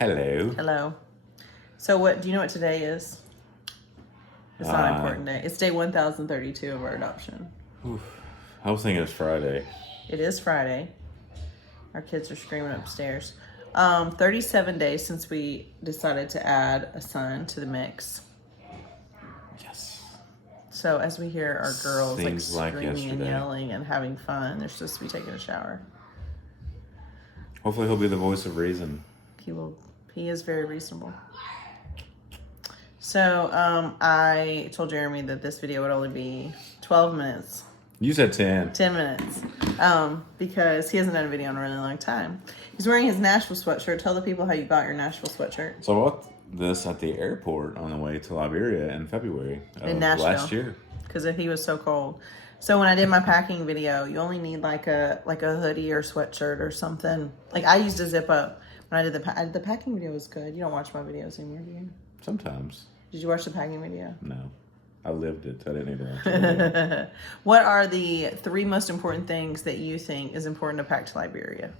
Hello. Hello. So do you know what today is? It's not an important day. It's day 1032 of our adoption. Oof. I was thinking it's Friday. It is Friday. Our kids are screaming upstairs. 37 days since we decided to add a son to the mix. Yes. So as we hear our girls Seems like screaming and yesterday. yelling and having fun, they're supposed to be taking a shower. Hopefully he'll be the voice of reason. He is very reasonable. So I told Jeremy that this video would only be 12 minutes. You said 10. 10 minutes. Because he hasn't done a video in a really long time. He's wearing his Nashville sweatshirt. Tell the people how you got your Nashville sweatshirt. So I bought this at the airport on the way to Liberia in February of last year. Because he was so cold. So when I did my packing video, you only need like a hoodie or sweatshirt or something. Like I used a zip up. When I did the packing video was good. You don't watch my videos anymore, do you? Sometimes. Did you watch the packing video? No. I lived it. I didn't need to watch it. What are the 3 most important things that you think is important to pack to Liberia?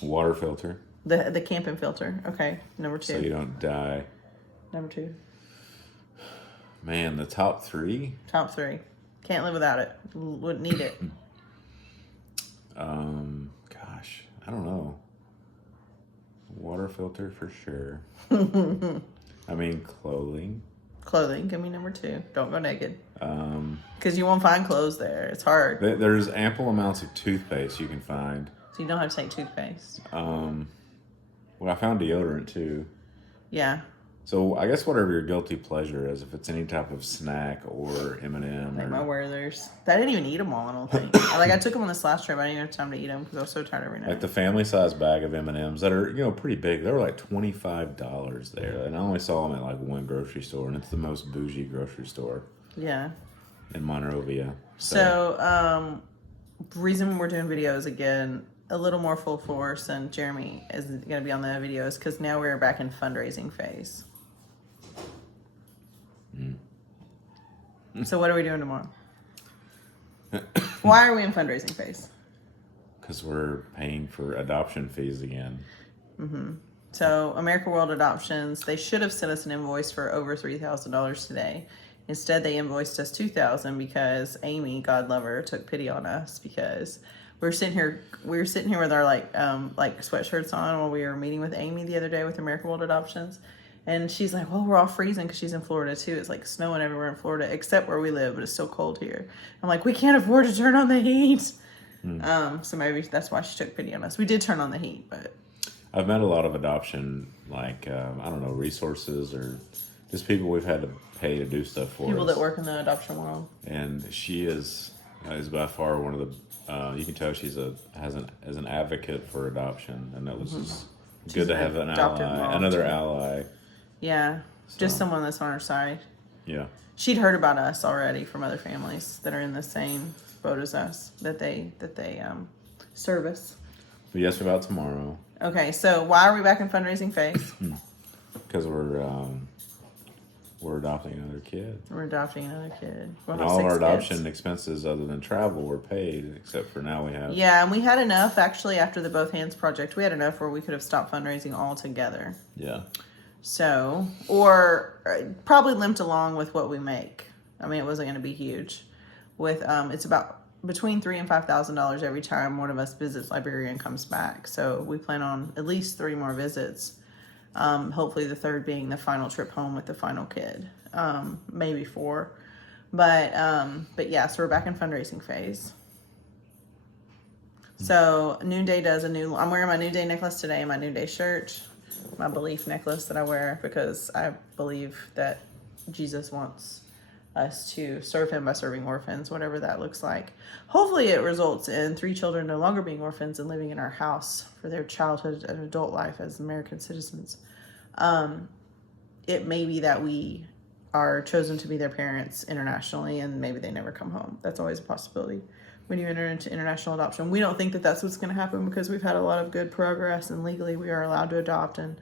Water filter. The camping filter. Okay. Number 2. So you don't die. Number 2. Man, the top 3? Top 3. Can't live without it. Wouldn't need it. Gosh, I don't know. Water filter for sure. I mean, clothing. Clothing. Give me number 2. Don't go naked. Because you won't find clothes there. It's hard. There's ample amounts of toothpaste you can find. So you don't have to take toothpaste. Well, I found deodorant too. Yeah. So I guess whatever your guilty pleasure is, if it's any type of snack or M&M. Like my Werther's. I didn't even eat them all, I don't think. I took them on this last trip. I didn't even have time to eat them because I was so tired every night. Like the family size bag of M&Ms that are, pretty big. They were like $25 there. And I only saw them at like one grocery store, and it's the most bougie grocery store. Yeah. In Monrovia. So reason we're doing videos again, a little more full force, and Jeremy is going to be on the videos because now we're back in fundraising phase. So what are we doing tomorrow? Why are we in fundraising phase? Because we're paying for adoption fees again. Mm-hmm. So America World Adoptions, they should have sent us an invoice for over $3,000 today. Instead, they invoiced us $2,000 because Amy, God love her, took pity on us because we were sitting here with our like sweatshirts on while we were meeting with Amy the other day with America World Adoptions. And she's like, well, we're all freezing because she's in Florida too. It's like snowing everywhere in Florida except where we live, but it's still cold here. I'm like, we can't afford to turn on the heat. So maybe that's why she took pity on us. We did turn on the heat, but I've met a lot of adoption, like, I don't know, resources or just people we've had to pay to do stuff for people us. that work in the adoption world. And she is by far one of the, you can tell she's as an advocate for adoption. And that was just good to have another ally. Yeah, just someone that's on her side. Yeah. She'd heard about us already from other families that are in the same boat as us that they service. But yes, about tomorrow. Okay, so why are we back in fundraising phase? Because we're adopting another kid. We're adopting another kid. We'll and have all of 6 our adoption kids. expenses other than travel were paid, except for now we have. Yeah, and we had enough actually after the Both Hands project. We had enough where we could have stopped fundraising altogether. Yeah. So, or probably limped along with what we make. I mean, it wasn't going to be huge. With it's about between $3,000 and $5,000 every time one of us visits Liberia and comes back. So we plan on at least 3 more visits. Hopefully the 3rd being the final trip home with the final kid. Maybe 4. But yeah, so we're back in fundraising phase. So Noonday does I'm wearing my Noonday necklace today and my Noonday shirt. My belief necklace that I wear because I believe that Jesus wants us to serve him by serving orphans, whatever that looks like. Hopefully it results in 3 children no longer being orphans and living in our house for their childhood and adult life as American citizens. It may be that we are chosen to be their parents internationally and maybe they never come home. That's always a possibility when you enter into international adoption. We don't think that that's what's going to happen because we've had a lot of good progress and legally we are allowed to adopt. And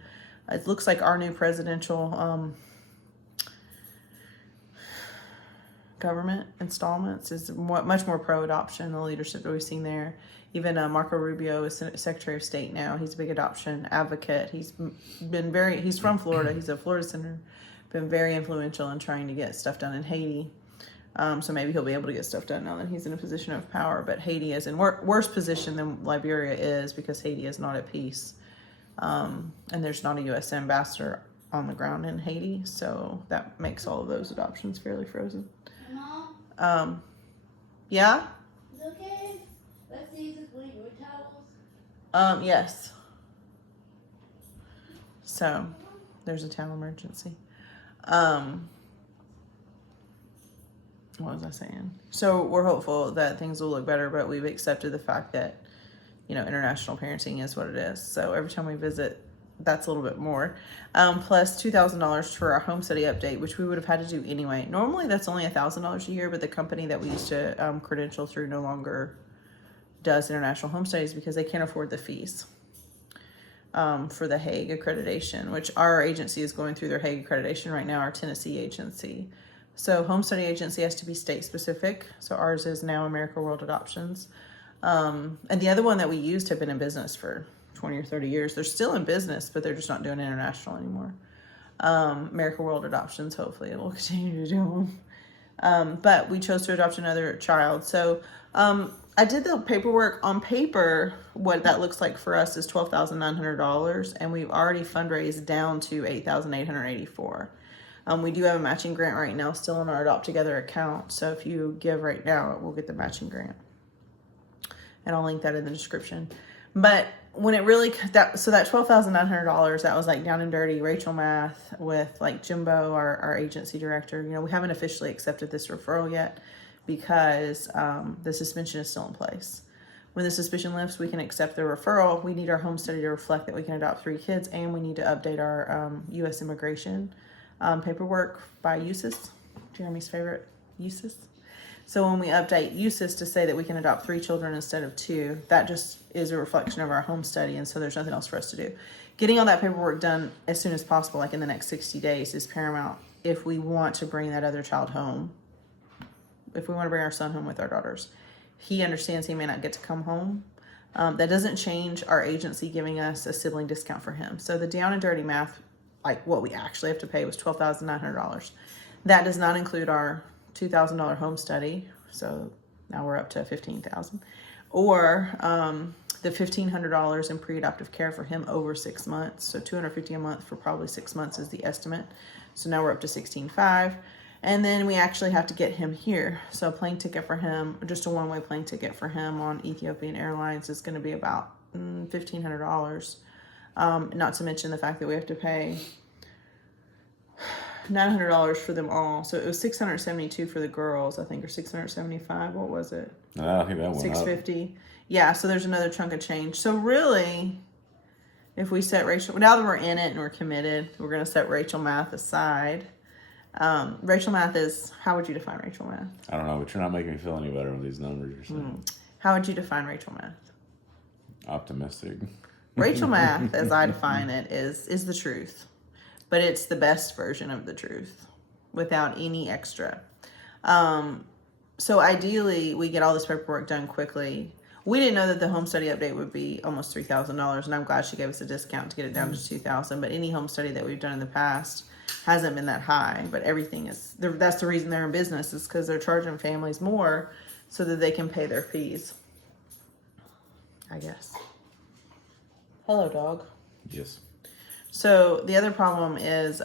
it looks like our new presidential government installments is much more pro-adoption. The leadership that we've seen there Even Marco Rubio is Secretary of State now. He's a big adoption advocate. He's from Florida. He's a Florida senator. Been very influential in trying to get stuff done in Haiti. So maybe he'll be able to get stuff done now that he's in a position of power. But Haiti is in worse position than Liberia is because Haiti is not at peace. And there's not a U.S. ambassador on the ground in Haiti. So that makes all of those adoptions fairly frozen. Mom, Yeah? it's okay. Let's use this one of your towels. Yes. So there's a town emergency. What was I saying? So we're hopeful that things will look better, but we've accepted the fact that, international parenting is what it is. So every time we visit, that's a little bit more. Plus $2,000 for our home study update, which we would have had to do anyway. Normally that's only $1,000 a year, but the company that we used to credential through no longer does international home studies because they can't afford the fees for the Hague accreditation, which our agency is going through their Hague accreditation right now, our Tennessee agency. So home study agency has to be state specific. So ours is now America World Adoptions. And the other one that we used have been in business for 20 or 30 years. They're still in business, but they're just not doing international anymore. America World Adoptions, hopefully it'll continue to do them. But we chose to adopt another child. So I did the paperwork on paper. What that looks like for us is $12,900, and we've already fundraised down to $8,884. We do have a matching grant right now still in our Adopt Together account. So if you give right now, we'll get the matching grant. And I'll link that in the description. But when it really, that $12,900, that was like down and dirty Rachel math with like Jimbo, our agency director. We haven't officially accepted this referral yet because the suspension is still in place. When the suspension lifts, we can accept the referral. We need our home study to reflect that we can adopt 3 kids, and we need to update our U.S. immigration paperwork by USIS, Jeremy's favorite, USIS. So when we update USIS to say that we can adopt 3 children instead of 2, that just is a reflection of our home study, and so there's nothing else for us to do. Getting all that paperwork done as soon as possible, like in the next 60 days, is paramount if we want to bring that other child home. If we want to bring our son home with our daughters. He understands he may not get to come home. That doesn't change our agency giving us a sibling discount for him. So the down and dirty math, like what we actually have to pay, was $12,900. That does not include our $2,000 home study. So now we're up to $15,000, or the $1,500 in pre-adoptive care for him over 6 months. So $250 a month for probably 6 months is the estimate. So now we're up to $16,500. And then we actually have to get him here. So a plane ticket for him, just a one-way plane ticket for him on Ethiopian Airlines, is going to be about $1,500. Not to mention the fact that we have to pay $900 for them all. So it was $672 for the girls, I think, or $675. What was it? I think that one $650. Yeah. So there's another chunk of change. So really, if we set Rachel, now that we're in it and we're committed, we're going to set Rachel math aside. Rachel math is, how would you define Rachel math? I don't know, but you're not making me feel any better with these numbers you're saying. How would you define Rachel math? Optimistic. Rachel math, as I define it, is the truth, but it's the best version of the truth without any extra. So ideally, we get all this paperwork done quickly. We didn't know that the home study update would be almost $3,000, and I'm glad she gave us a discount to get it down to $2,000. But any home study that we've done in the past hasn't been that high. But everything is, that's the reason they're in business, is because they're charging families more so that they can pay their fees, I guess. Hello, dog. Yes. So the other problem is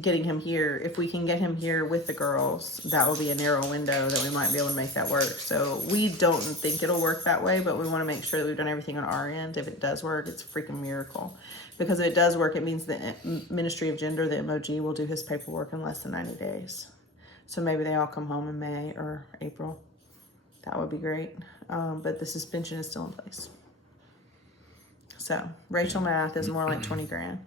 getting him here. If we can get him here with the girls, that will be a narrow window that we might be able to make that work. So we don't think it'll work that way, but we want to make sure that we've done everything on our end. If it does work, it's a freaking miracle. Because if it does work, it means the Ministry of Gender, the MOG, will do his paperwork in less than 90 days. So maybe they all come home in May or April. That would be great. But the suspension is still in place. So Rachel math is more like 20 grand.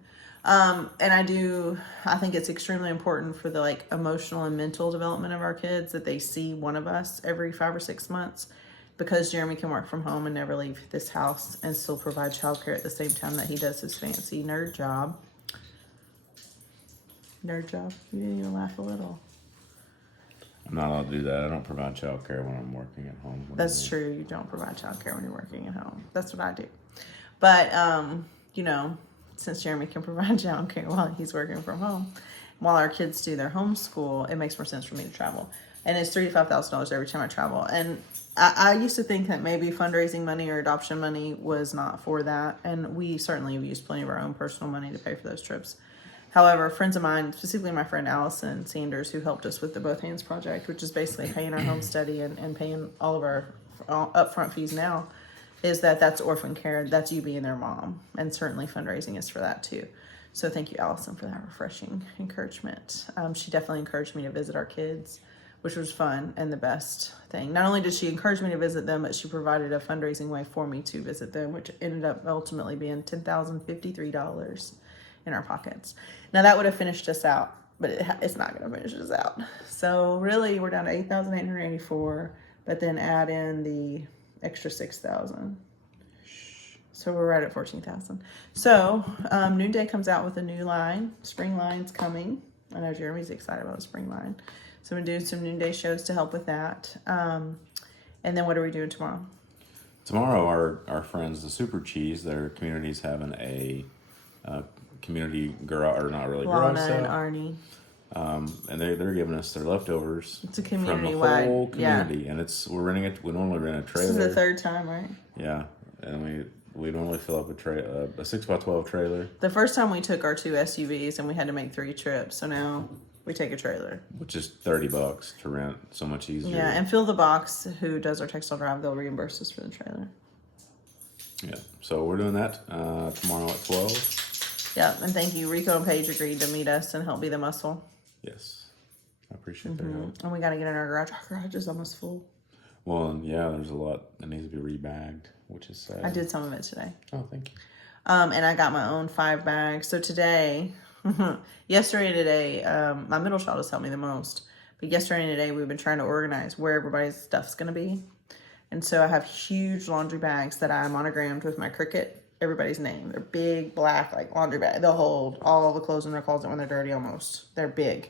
And I think it's extremely important for the emotional and mental development of our kids that they see one of us every 5 or 6 months, because Jeremy can work from home and never leave this house and still provide childcare at the same time that he does his fancy nerd job. Nerd job? You didn't even laugh a little. I'm not allowed to do that. I don't provide childcare when I'm working at home. That's true. You don't provide childcare when you're working at home. That's what I do. But, you know, since Jeremy can provide childcare while he's working from home, while our kids do their homeschool, it makes more sense for me to travel. And it's $3,000 to $5,000 every time I travel. And I used to think that maybe fundraising money or adoption money was not for that. And we certainly have used plenty of our own personal money to pay for those trips. However, friends of mine, specifically my friend Allison Sanders, who helped us with the Both Hands Project, which is basically paying our home study and paying all of our upfront fees now, is that's orphan care. That's you being their mom. And certainly fundraising is for that too. So thank you, Allison, for that refreshing encouragement. She definitely encouraged me to visit our kids, which was fun and the best thing. Not only did she encourage me to visit them, but she provided a fundraising way for me to visit them, which ended up ultimately being $10,053 in our pockets. Now that would have finished us out, but it's not going to finish us out. So really, we're down to $8,884, but then add in the extra $6,000. So we're right at $14,000. So Noonday comes out with a new line. Spring line's coming. I know Jeremy's excited about the spring line. So we're doing some Noonday shows to help with that. And then what are we doing tomorrow? Tomorrow, our friends, the Super Cheese, their community's having a community garage, or not really garage Lana sale. and Arnie. And they're giving us their leftovers. It's a from the community-wide, whole yeah. community, and we're renting it. We normally rent a trailer. This is the third time, right? Yeah, and we normally fill up a 6x12 trailer, The first time we took our 2 SUVs and we had to make 3 trips. So now we take a trailer. which is $30 to rent. So much easier. Yeah, and Fill the Box, who does our textile drive, they'll reimburse us for the trailer. Yeah, so we're doing that tomorrow at 12. Yeah, and thank you. Rico and Paige agreed to meet us and help be the muscle. Yes, I appreciate their help. And we got to get in our garage. Our garage is almost full. Well, and yeah, there's a lot that needs to be rebagged, which is sad. I did some of it today. Oh, thank you. And I got my own 5 bags. So today, yesterday and today, my middle child has helped me the most. But yesterday and today, we've been trying to organize where everybody's stuff's going to be. And so I have huge laundry bags that I monogrammed with my Cricut, everybody's name. They're big, black, like laundry bag. They'll hold all the clothes in their closet when they're dirty almost. They're big.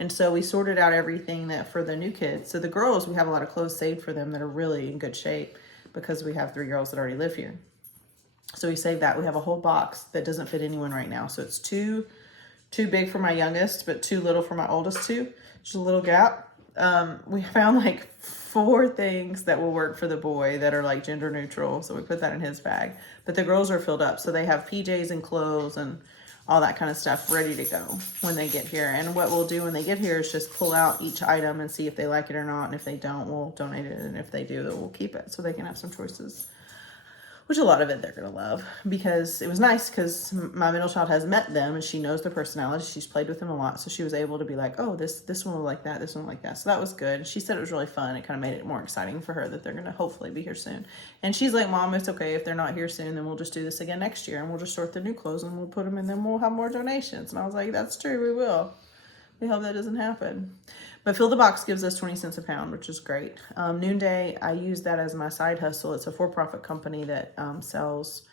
And so we sorted out everything that for the new kids. So the girls, we have a lot of clothes saved for them that are really in good shape because we have 3 girls that already live here. So we saved that. We have a whole box that doesn't fit anyone right now. So it's too big for my youngest, but too little for my oldest 2. Just a little gap. We found like 4 things that will work for the boy that are like gender neutral. So we put that in his bag. But the girls are filled up. So they have PJs and clothes and all that kind of stuff ready to go when they get here. And what we'll do when they get here is just pull out each item and see if they like it or not. And if they don't, we'll donate it. And if they do, then we'll keep it so they can have some choices. Which a lot of it they're going to love because it was nice because my middle child has met them and she knows their personality. She's played with them a lot. So she was able to be like, oh, this one will like that. This one will like that. So that was good. She said it was really fun. It kind of made it more exciting for her that they're going to hopefully be here soon. And she's like, Mom, it's okay. If they're not here soon, then we'll just do this again next year and we'll just sort the new clothes and we'll put them in, then we'll have more donations. And I was like, that's true. We will. We hope that doesn't happen. But Fill the Box gives us 20 cents a pound, which is great. Noonday, I use that as my side hustle. It's a for-profit company that sells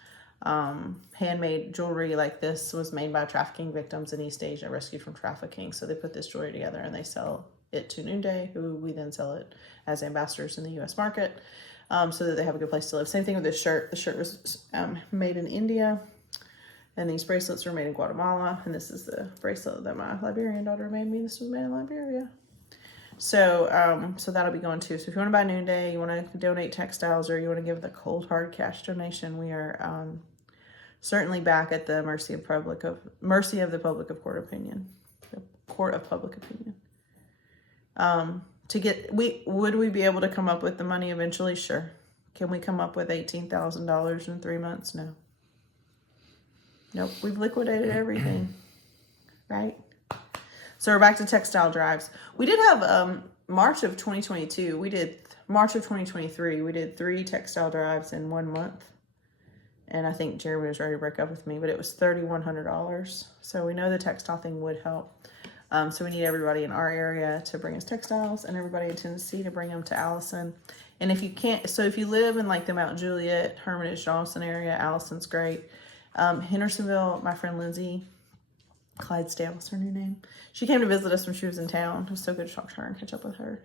handmade jewelry like this was made by trafficking victims in East Asia, rescued from trafficking. So they put this jewelry together and they sell it to Noonday, who we then sell it as ambassadors in the U.S. market so that they have a good place to live. Same thing with this shirt. The shirt was made in India. And these bracelets were made in Guatemala. And this is the bracelet that my Liberian daughter made me. This was made in Liberia. So so that'll be going too. So if you want to buy Noonday, you want to donate textiles, or you want to give the cold hard cash donation, we are certainly back at the mercy of the public of court opinion. The court of public opinion. Would we be able to come up with the money eventually? Sure. Can we come up with $18,000 in 3 months? No. Nope, we've liquidated everything, right? So we're back to textile drives. We did have March of 2022. March of 2023. We did 3 textile drives in 1 month. And I think Jeremy was ready to break up with me, but it was $3,100. So we know the textile thing would help. So we need everybody in our area to bring us textiles and everybody in Tennessee to bring them to Allison. And if you can't, so if you live in like the Mount Juliet, Hermitage, Johnson area, Allison's great. Hendersonville, my friend Lindsay Clydesdale's her new name. She came to visit us when she was in town. It was so good to talk to her and catch up with her.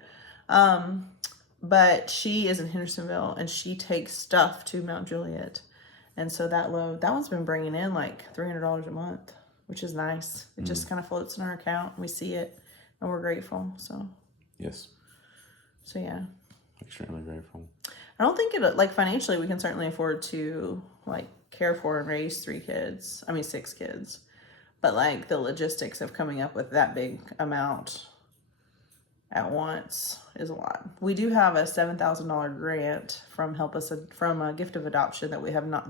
But she is in Hendersonville, and she takes stuff to Mount Juliet. And so that one's been bringing in like $300 a month, which is nice. It just kind of floats in our account. We see it, and we're grateful. So Yes. So yeah. Extremely grateful. I don't think it, like, financially we can certainly afford to like care for and raise 6 kids. But like the logistics of coming up with that big amount at once is a lot. We do have a $7,000 grant from a gift of adoption that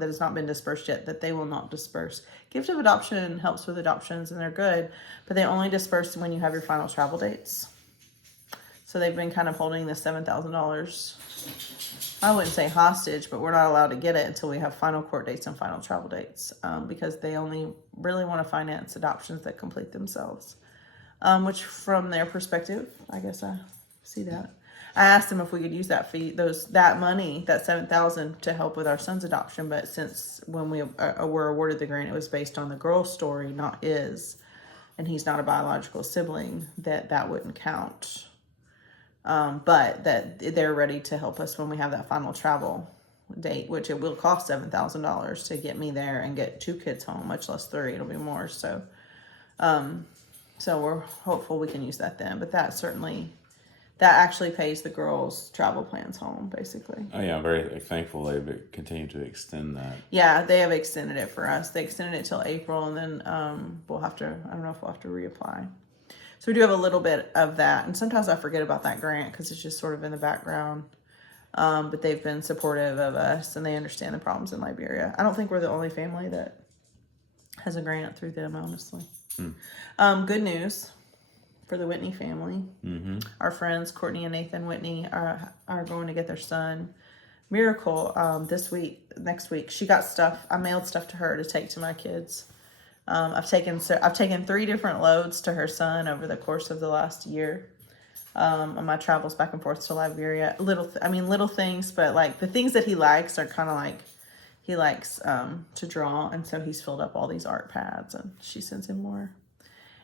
has not been dispersed yet, that they will not disperse. Gift of adoption helps with adoptions and they're good, but they only disperse when you have your final travel dates. So they've been kind of holding the $7,000, I wouldn't say hostage, but we're not allowed to get it until we have final court dates and final travel dates, because they only really want to finance adoptions that complete themselves. Which from their perspective, I guess I see that. I asked them if we could use that money, that $7,000, to help with our son's adoption. But since when we were awarded the grant, it was based on the girl's story, not his, and he's not a biological sibling, that wouldn't count. But that they're ready to help us when we have that final travel date, which it will cost $7,000 to get me there and get 2 kids home, much less 3. It'll be more. So we're hopeful we can use that then. But that actually pays the girls' travel plans home, basically. Oh yeah, I'm very thankful they've continued to extend that. Yeah, they have extended it for us. They extended it till April, and then I don't know if we'll have to reapply. So we do have a little bit of that. And sometimes I forget about that grant because it's just sort of in the background. But they've been supportive of us, and they understand the problems in Liberia. I don't think we're the only family that has a grant through them, honestly. Good news for the Whitney family. Mm-hmm. Our friends, Courtney and Nathan Whitney, are going to get their son, Miracle, next week. She got stuff. I mailed stuff to her to take to my kids. I've taken 3 different loads to her son over the course of the last year. On my travels back and forth to Liberia. Little things, but like the things that he likes are kind of like, he likes to draw, and so he's filled up all these art pads, and she sends him more.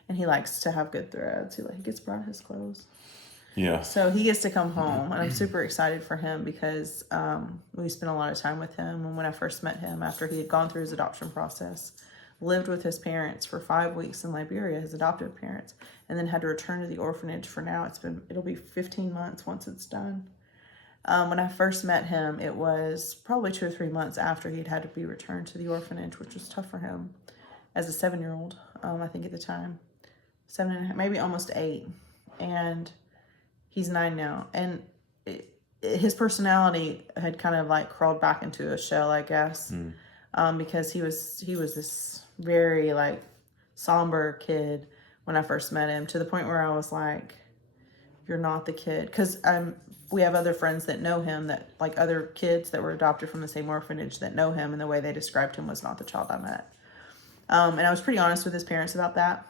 And he likes to have good threads. He gets brought his clothes. Yeah. So he gets to come home, and I'm super excited for him because we spent a lot of time with him. And when I first met him, after he had gone through his adoption process, lived with his parents for 5 weeks in Liberia, his adoptive parents, and then had to return to the orphanage for now. It'll be 15 months once it's done. When I first met him, it was probably 2 or 3 months after he'd had to be returned to the orphanage, which was tough for him as a 7-year-old, I think at the time. 7 and a half, maybe almost 8. And he's 9 now. And his personality had kind of like crawled back into a shell, I guess, because he was this very like somber kid when I first met him, to the point where I was like, you're not the kid. Because we have other friends that know him, that like other kids that were adopted from the same orphanage that know him, and the way they described him was not the child I met. And I was pretty honest with his parents about that,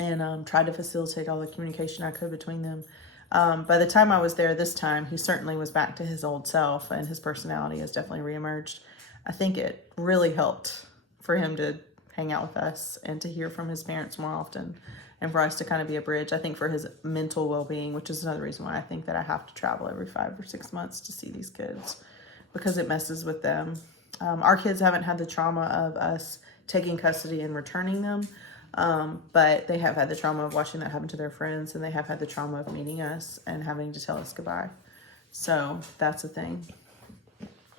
and tried to facilitate all the communication I could between them. By the time I was there this time, he certainly was back to his old self, and his personality has definitely reemerged. I think it really helped for him to hang out with us and to hear from his parents more often, and for us to kind of be a bridge. I think for his mental well-being, which is another reason why I think that I have to travel every 5 or 6 months to see these kids, because it messes with them. Our kids haven't had the trauma of us taking custody and returning them, but they have had the trauma of watching that happen to their friends, and they have had the trauma of meeting us and having to tell us goodbye. So that's a thing.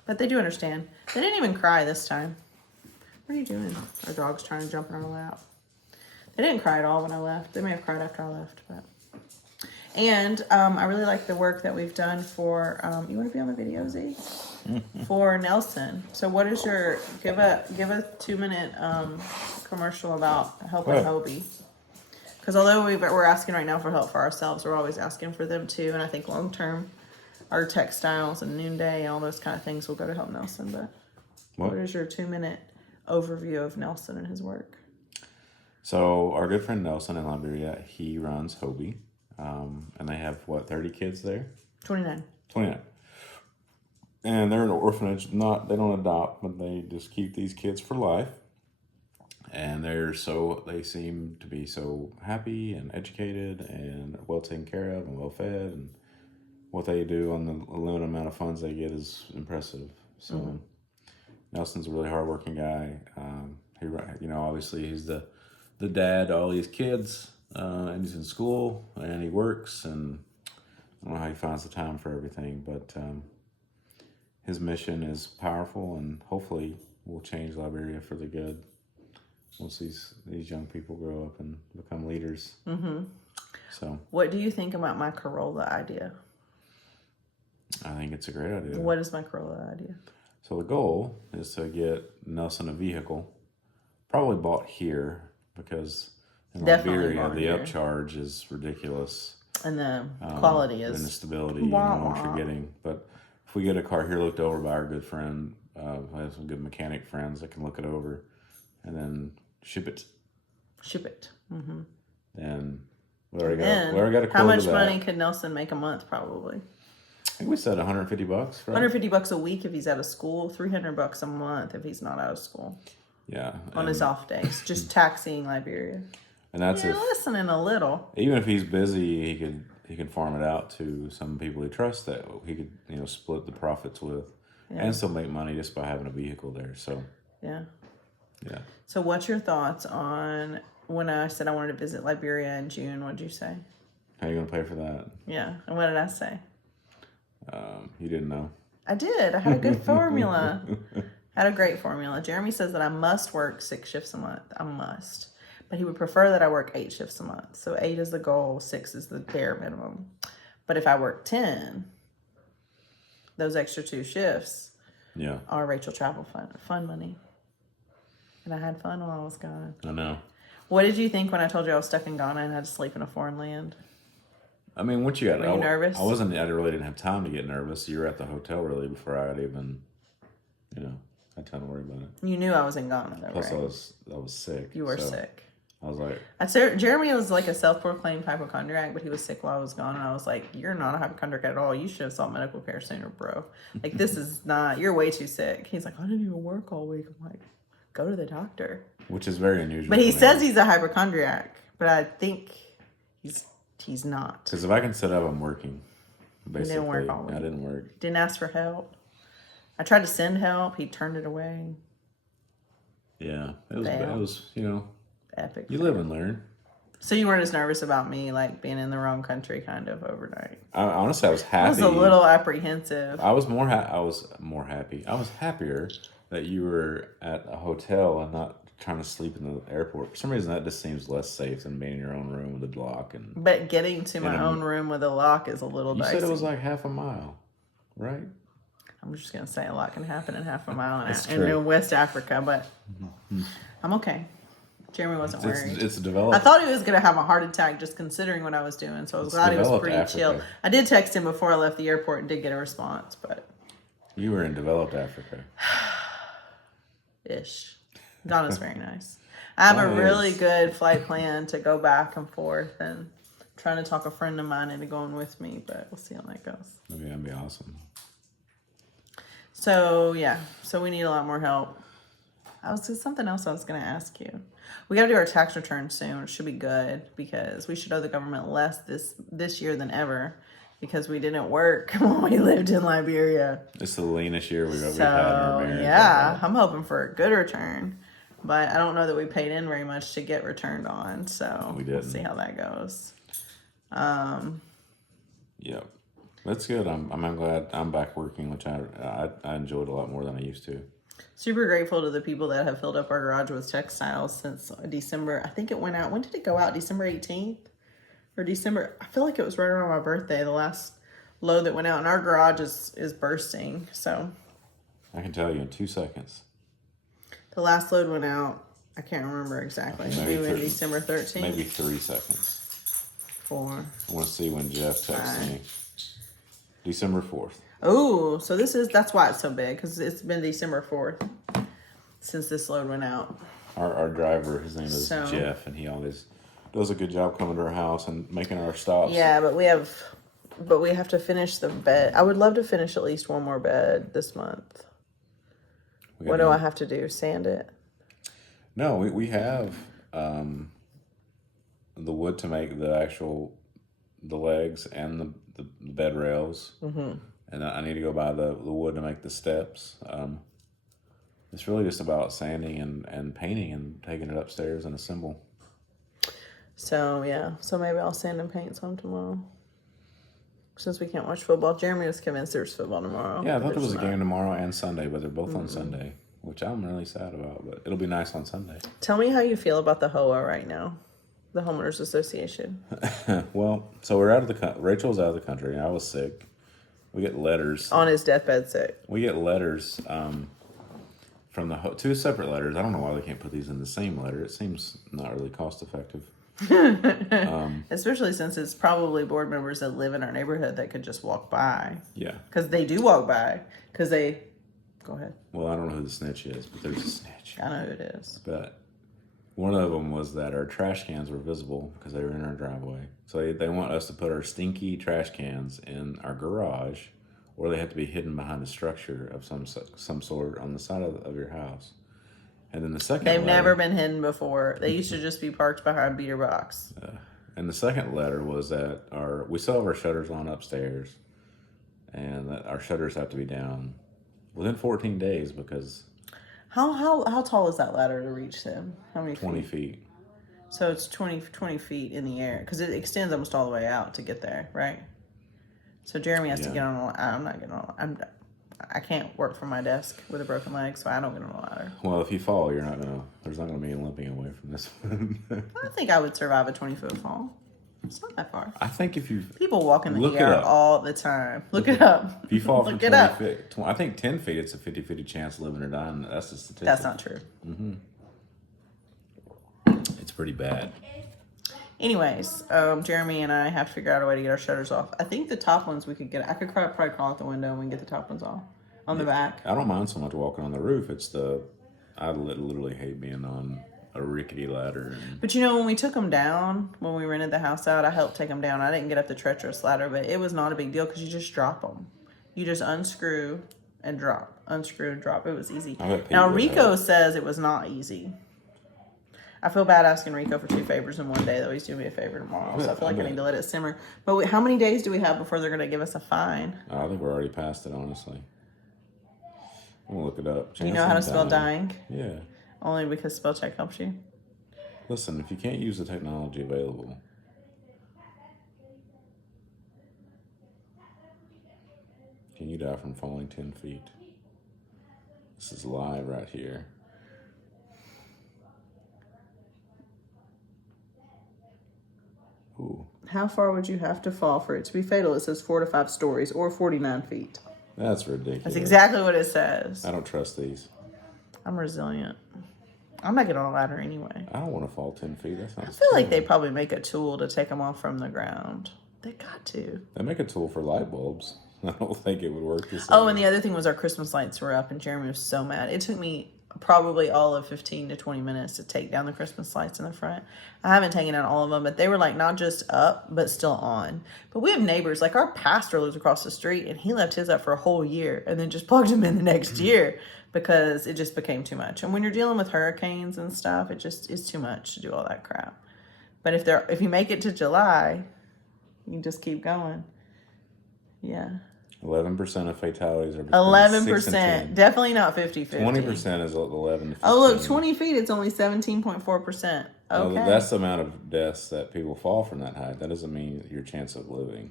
But they do understand. They didn't even cry this time. What are you doing? Our dog's trying to jump in our lap. They didn't cry at all when I left. They may have cried after I left, but. And I really like the work that we've done for. You want to be on the video, Z? For Nelson. So, what is your give a 2-minute commercial about helping Hobie? Because although we're asking right now for help for ourselves, we're always asking for them too. And I think long term, our textiles and Noonday and all those kind of things will go to help Nelson. But what is your 2-minute overview of Nelson and his work? So our good friend Nelson in Liberia, he runs Hobie, and they have 30 kids there? 29. And they're an orphanage. They don't adopt, but they just keep these kids for life. And they seem to be so happy and educated and well taken care of and well fed, and what they do on the limited amount of funds they get is impressive. So Nelson's a really hardworking guy. Obviously he's the dad to all these kids, and he's in school and he works, and I don't know how he finds the time for everything, but his mission is powerful, and hopefully will change Liberia for the good once these young people grow up and become leaders. So, what do you think about my Corolla idea? I think it's a great idea. What is my Corolla idea? So the goal is to get Nelson a vehicle, probably bought here, because in Definitely Liberia the here. upcharge is ridiculous. And the quality is... And the stability, what you're getting. But if we get a car here looked over by our good friend, I have some good mechanic friends that can look it over, and then ship it. Then we already got a quote. How much money could Nelson make a month? Probably. I think we said $150, right? $150 a week if he's out of school. $300 a month if he's not out of school. Yeah. On his off days, just taxiing Liberia. And that's You're listening a little. Even if he's busy, he can farm it out to some people he trusts that he could split the profits with, and still make money just by having a vehicle there. So yeah. So what's your thoughts on when I said I wanted to visit Liberia in June? What'd you say? How are you gonna pay for that? Yeah, and what did I say? You didn't know. I did. I had a good formula. Had a great formula. Jeremy says that I must work 6 shifts a month. I must. But he would prefer that I work 8 shifts a month. So 8 is the goal, 6 is the bare minimum. But if I work 10, those extra 2 shifts are Rachel travel fun money. And I had fun while I was gone. I know. What did you think when I told you I was stuck in Ghana and had to sleep in a foreign land? I mean, once you got... Were you nervous? I wasn't... I really didn't have time to get nervous. You were at the hotel, really, before I had even, had time to worry about it. You knew I was in Ghana, though, Plus, right? I was sick. You were sick. I was like... Jeremy was like a self-proclaimed hypochondriac, but he was sick while I was gone, and I was like, you're not a hypochondriac at all. You should have sought medical care sooner, bro. Like, this is not... You're way too sick. He's like, I didn't even work all week. I'm like, go to the doctor. Which is very unusual. But he says he's a hypochondriac, but I think he's not. Because if I can sit up, I'm working. Basically. He didn't work all week. I didn't work. Didn't ask for help. I tried to send help. He turned it away. Yeah. It was, Epic. You live and learn. So you weren't as nervous about me, like, being in the wrong country kind of overnight? Honestly, I was happy. I was a little apprehensive. I was more happy. I was happier that you were at a hotel and not trying to sleep in the airport. For some reason, that just seems less safe than being in your own room with a lock. But getting to my own room with a lock is a little dicey. You said it was like half a mile, right? I'm just going to say a lot can happen in half a mile in West Africa, but I'm okay. Jeremy wasn't worried. It's developed. I thought he was going to have a heart attack just considering what I was doing, so I was glad he was pretty chill. I did text him before I left the airport and did get a response, but... You were in developed Africa. Ish. Ghana's very nice. I have a really good flight plan to go back and forth, and I'm trying to talk a friend of mine into going with me, but we'll see how that goes. Okay, that'd be awesome. So we need a lot more help. Something else I was going to ask you. We got to do our tax return soon, which should be good because we should owe the government less this year than ever because we didn't work when we lived in Liberia. It's the leanest year we've ever had in our marriage. Yeah, I'm hoping for a good return, but I don't know that we paid in very much to get returned on, so we'll see how that goes. Yep. That's good. I'm glad I'm back working, which I enjoyed a lot more than I used to. Super grateful to the people that have filled up our garage with textiles since December. I think it went out. When did it go out? December 18th? Or December? I feel like it was right around my birthday, the last load that went out. And our garage is bursting, so. I can tell you in 2 seconds. The last load went out. I can't remember exactly. Maybe December 13th? Maybe 3 seconds. 4. I want to see when Jeff texted me. December 4th. Oh, so that's why it's so big, because it's been December 4th since this load went out. Our driver, his name is Jeff, and he always does a good job coming to our house and making our stops. Yeah, but we have to finish the bed. I would love to finish at least one more bed this month. What do I have to do? Sand it? No, we have the wood to make the legs and the bed rails. Mm-hmm. And I need to go buy the wood to make the steps. It's really just about sanding and painting and taking it upstairs and assemble. So, yeah. So maybe I'll sand and paint some tomorrow. Since we can't watch football. Jeremy was convinced there's football tomorrow. Yeah, I thought there was a game tomorrow and Sunday, but they're both on Sunday, which I'm really sad about. But it'll be nice on Sunday. Tell me how you feel about the HOA right now. The Homeowners Association. Well, so we're out of the Rachel's out of the country. I was sick. We get letters. On his deathbed sick. We get letters from the two separate letters. I don't know why they can't put these in the same letter. It seems not really cost effective. Especially since it's probably board members that live in our neighborhood that could just walk by. Yeah. Because they do walk by. Because they... Go ahead. Well, I don't know who the snitch is, but there's a snitch. I know who it is. But one of them was that our trash cans were visible because they were in our driveway. So they want us to put our stinky trash cans in our garage, or they have to be hidden behind a structure of some sort on the side of your house. And then the second They've letter, never been hidden before. They used to just be parked behind beater box. And the second letter was that we still have our shutters on upstairs, and that our shutters have to be down within 14 days because... How tall is that ladder to reach them? How many 20 feet? feet. So it's 20 feet in the air because it extends almost all the way out to get there, right? So Jeremy has to get on. I'm not getting on. I can't work from my desk with a broken leg, so I don't get on a ladder. Well, if you fall, there's not gonna be any limping away from this one. I think I would survive a 20-foot fall. It's not that far. I think if you People walk in the ER all the time. Look it up. If you fall from Look 20 it up. feet, I think 10 feet, it's a 50-50 chance of living or dying. That's the statistic. That's not true. It's pretty bad. Anyways, Jeremy and I have to figure out a way to get our shutters off. I think the top ones we could get. I could probably crawl out the window and we can get the top ones off on the back. I don't mind so much walking on the roof. I literally hate being on a rickety ladder. But you know, when we took them down, when we rented the house out, I helped take them down. I didn't get up the treacherous ladder, but it was not a big deal because you just drop them. You just unscrew and drop. Unscrew and drop. It was easy. Now, Rico says it was not easy. I feel bad asking Rico for 2 favors in one day, though he's doing me a favor tomorrow. So I feel like I need to let it simmer. But how many days do we have before they're going to give us a fine? I think we're already past it, honestly. I'm going to look it up. Do you know how to spell dying? Yeah. Only because spell check helps you? Listen, if you can't use the technology available, can you die from falling 10 feet? This is live right here. Ooh. How far would you have to fall for it to be fatal? It says 4 to 5 stories or 49 feet. That's ridiculous. That's exactly what it says. I don't trust these. I'm resilient. I'm not getting on a ladder anyway. I don't want to fall 10 feet. That sounds I feel like they probably make a tool to take them off from the ground. They got to. They make a tool for light bulbs. I don't think it would work the same. Oh, and the other thing was our Christmas lights were up, and Jeremy was so mad. It took me probably all of 15 to 20 minutes to take down the Christmas lights in the front. I haven't taken down all of them, but they were like not just up, but still on. But we have neighbors, like our pastor lives across the street, and he left his up for a whole year and then just plugged them in the next year because it just became too much. And when you're dealing with hurricanes and stuff, it just is too much to do all that crap. But if you make it to July, you just keep going. Yeah. 11% of fatalities are between 11%. Definitely not 50-50. 20% is 11 to 15. Oh, look, 20 feet, it's only 17.4%. Okay. That's the amount of deaths that people fall from that height. That doesn't mean your chance of living.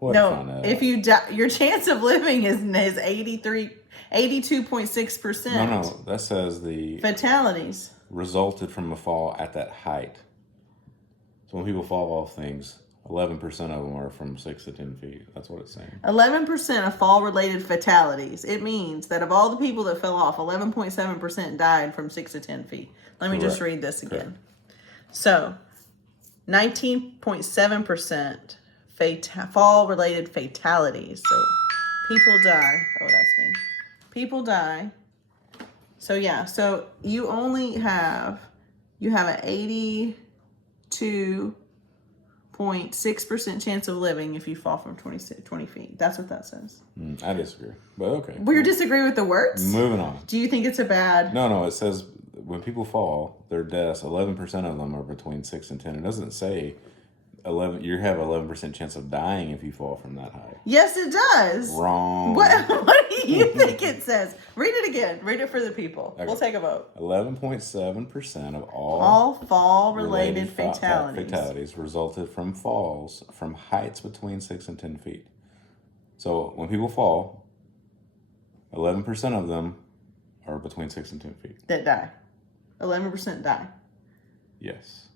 No, if you die, your chance of living is 82.6%. No, that says the fatalities resulted from a fall at that height. So when people fall off things, 11% of them are from 6 to 10 feet. That's what it's saying. 11% of fall-related fatalities. It means that of all the people that fell off, 11.7% died from 6 to 10 feet. Let me just read this again. Correct. So, 19.7% fall-related fatalities. So, people die. Oh, that's me. People die. So, yeah. So, you have an 82.6% chance of living if you fall from 20 feet. That's what that says. I disagree, but okay. Well, you disagree with the words? Moving on. Do you think it's a bad... No, it says when people fall, their deaths, 11% of them are between 6 and 10. It doesn't say 11. You have 11% chance of dying if you fall from that high. Yes, it does. Wrong. What do you think it says? Read it again. Read it for the people. Okay. We'll take a vote. 11.7% of all fall-related fatalities resulted from falls from heights between 6 and 10 feet. So when people fall, 11% of them are between 6 and 10 feet. That die. 11% die. Yes.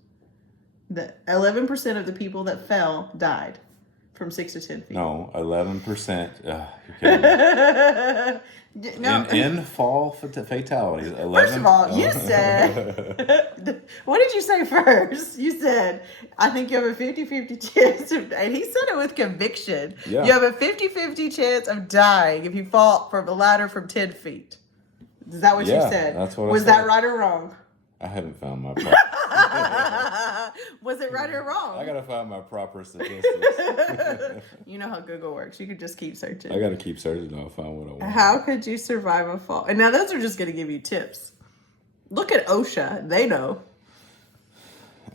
The 11% of the people that fell died from 6 to 10 feet. No, 11%. You're kidding me. No. In fall fatalities, 11. First of all, you said, what did you say first? You said, I think you have a 50-50 chance of, and he said it with conviction. Yeah. You have a 50-50 chance of dying if you fall from a ladder from 10 feet. Is that what you said? That's what Was I said. that right or wrong? I haven't found my proper. Was it right or wrong? I gotta find my proper statistics. You know how Google works. You could just keep searching. I gotta keep searching till I find what I want. How could you survive a fall? And now those are just going to give you tips. Look at OSHA. They know.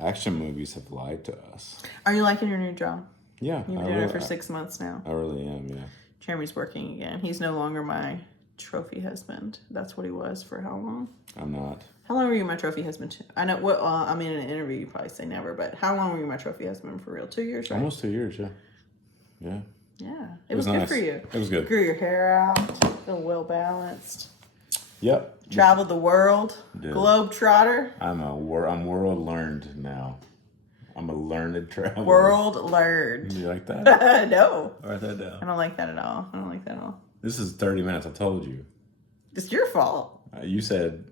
Action movies have lied to us. Are you liking your new job? Yeah. You've been doing it for 6 months now. I really am, yeah. Jeremy's working again. He's no longer my trophy husband. That's what he was for how long? I'm not. How long were you my trophy husband? I know. Well, I mean, in an interview, you probably say never, but how long were you my trophy husband for real? 2 years, right? Almost 2 years, yeah. Yeah. Yeah. It was good nice. for you. It was good. Grew your hair out. Feel well balanced. Yep. Traveled the world. Did. Globe trotter. I'm world learned now. I'm a learned traveler. World learned. You like that? No. Write that down. I don't like that at all. I don't like that at all. This is 30 minutes. I told you. It's your fault. You said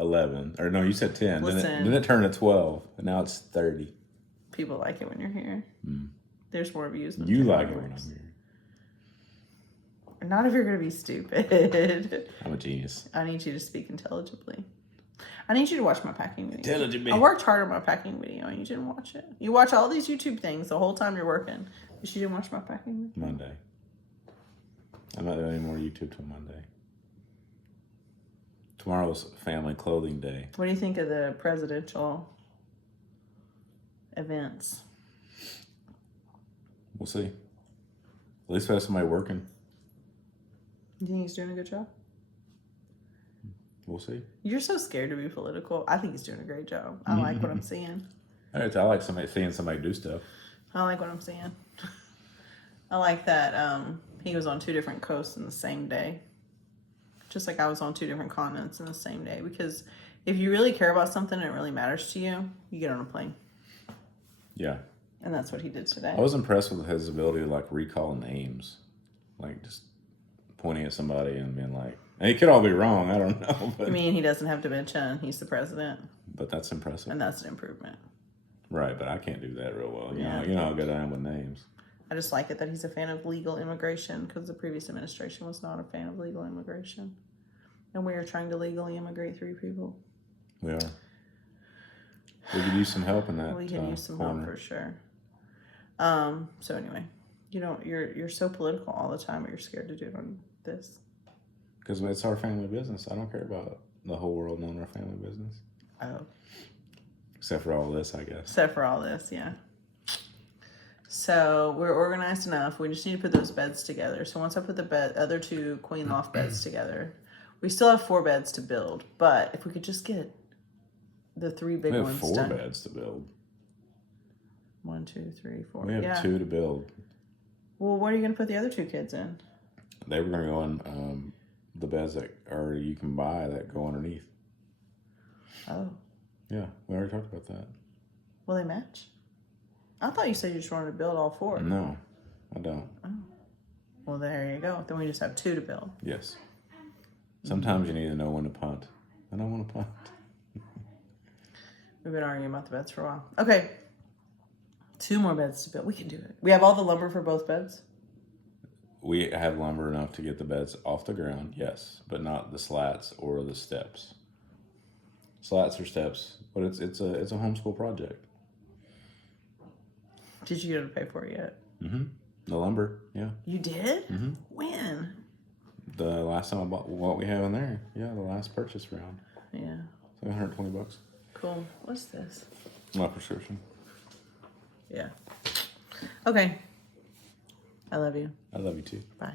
11. Or no, you said 10. Listen. Then it turned to 12. And now it's 30. People like it when you're here. There's more views than You 10 like it hours. when I'm here. Not if you're going to be stupid. I'm a genius. I need you to speak intelligibly. I need you to watch my packing video. Intelligibly. I worked hard on my packing video and you didn't watch it. You watch all these YouTube things the whole time you're working. But you didn't watch my packing video. Monday. I'm not doing any more YouTube till Monday. Tomorrow's family clothing day. What do you think of the presidential events? We'll see. At least we have somebody working. You think he's doing a good job? We'll see. You're so scared to be political. I think he's doing a great job. I like what I'm seeing. I like seeing somebody do stuff. I like what I'm seeing. I like that he was on 2 different coasts in the same day. Just like I was on 2 different continents in the same day. Because if you really care about something and it really matters to you, you get on a plane. Yeah. And that's what he did today. I was impressed with his ability to like recall names. Like just pointing at somebody and being like, and it could all be wrong, I don't know. But, I mean, he doesn't have dementia and he's the president. but that's impressive. And that's an improvement. Right, but I can't do that real well. You Yeah. know how good I am with names. I just like it that he's a fan of legal immigration because the previous administration was not a fan of legal immigration. And we are trying to legally immigrate 3 people. We are. We could use some help in that. We can use some corner. help for sure. So anyway, you're so political all the time, but you're scared to do it on this. Because it's our family business. I don't care about the whole world knowing our family business. Oh. Except for all this, I guess. Except for all this, yeah. So we're organized enough. We just need to put those beds together. So once I put the other 2 queen loft beds together, we still have 4 beds to build. But if we could just get the 3 big We have ones 4 done. beds to build. 1, 2, 3, 4. We have 2 to build. Well, what are you going to put the other 2 kids in? They were going to go in the beds that you can buy that go underneath. Oh. Yeah, we already talked about that. Will they match? I thought you said you just wanted to build all 4. No, I don't. Oh. Well, there you go. Then we just have 2 to build. Yes. Sometimes you need to know when to punt. I don't want to punt. We've been arguing about the beds for a while. Okay. 2 more beds to build. We can do it. We have all the lumber for both beds? We have lumber enough to get the beds off the ground, yes, but not the slats or the steps. Slats or steps, but it's a homeschool project. Did you get to pay for it yet? Mm-hmm. The lumber, yeah. You did? Mm-hmm. When? The last time I bought what we have in there, yeah, the last purchase round. Yeah. $120. Cool. What's this? My prescription. Yeah. Okay. I love you. I love you too. Bye.